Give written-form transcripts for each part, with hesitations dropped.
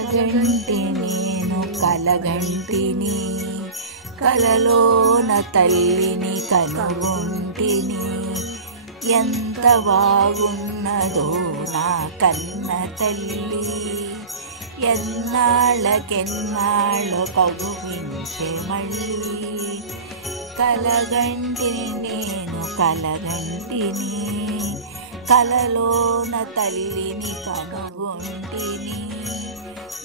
కలగంటి నేను కలగంటిని, కలలోన తల్లిని కనుగొంటిని. ఎంత బాగున్నదో నా కన్న తల్లి, ఎన్నాళ్ళకెన్నాళ్ళో కగుపించే మళ్ళీ. కలగంటిని నేను కలగంటిని, కలలోన తల్లిని కనుగొంటిని.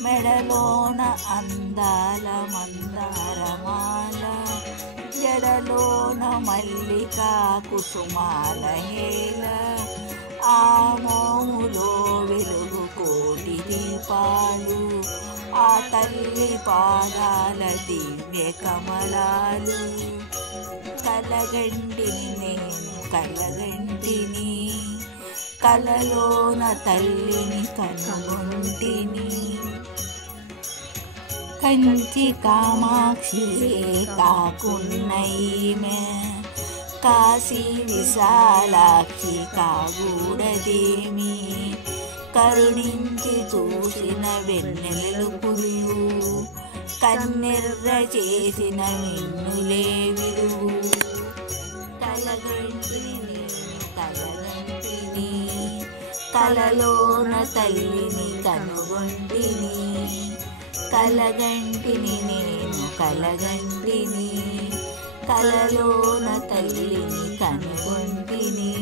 మెడలోన అందాల మందారమాల, జడలోన మల్లికా కుసుమాల హేళ. ఆ మోములో వెలుగు కోటి దీపాలు, ఆ తల్లి పాదాల దివ్య కమలాలు. కలగంటిని నేను కలగంటిని, కలలోన తల్లిని కనుగొంటిని. కంచి కామాక్షి కాకున్న ఈమె, కాశీ విశాలాక్షి కాగూడదేమి. కరుణించి చూసిన వెన్నెలలు కురియు, కన్నెర్ర చేసిన మిన్నులే విరుగు. కలగంటిని నేను కలగంటిని, కలలోన తల్లిని కనుగొంటిని. కలగంటిని నేను కలగంటిని, కలలోన తల్లిని కనుగొంటిని.